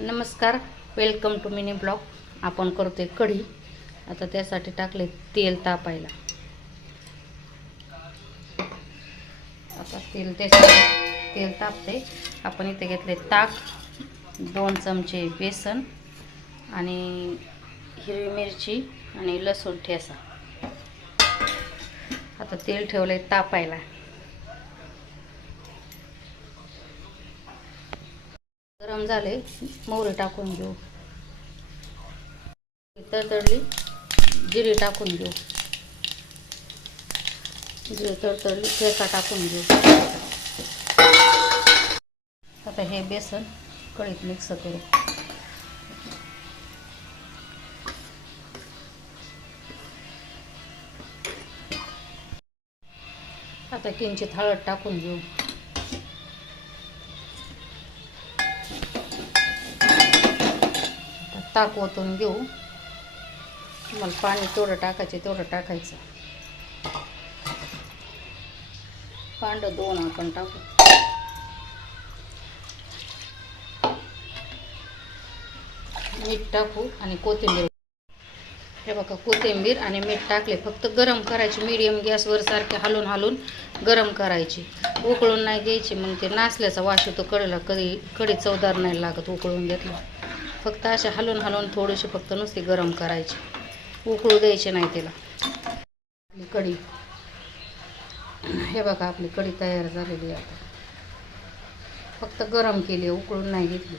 नमस्कार, welcome to mini blog. आपण करतोय कढी. आता त्यासाठी टाकले तेल तापायला. आता तेल तापते. आपण इथे घेतले ताक, 2 चमचे बेसन आणि हिरवी मिरची आणि लसूण ठेचा. आता तेल ठेवले तापायला. गरम झाले, मोहरी टाकून घेऊ. तडतडली जिरे टाकून घेऊ. जिरे तडतडली ठेचा टाकून घेऊ. आता हे बेसन कढईत मिक्स करू. आता किंचित हळद टाकून घेऊ. ताक ओतून घेऊ. मला पाणी तेवढं टाकायचं तेवढं टाकायचं. पांढरं 2 आपण टाकू. मीठ टाकू आणि कोथिंबीर. हे बघा, कोथिंबीर आणि मीठ टाकले. फक्त गरम करायची. मीडियम गॅसवर सारखे हलवून गरम करायची. उकळून नाही घ्यायची, मग ते नासल्याचा वास येतो कढीला. कढी चवदार नाही लागत उकळून घेतलं. फक्त असे हलवून थोडीशी फक्त नुसती गरम करायची. उकळू द्यायचे नाही त्याला. आपली कढी, हे बघा, आपली कढी तयार झालेली आहे. आता फक्त गरम केली, उकळून नाही घेतली.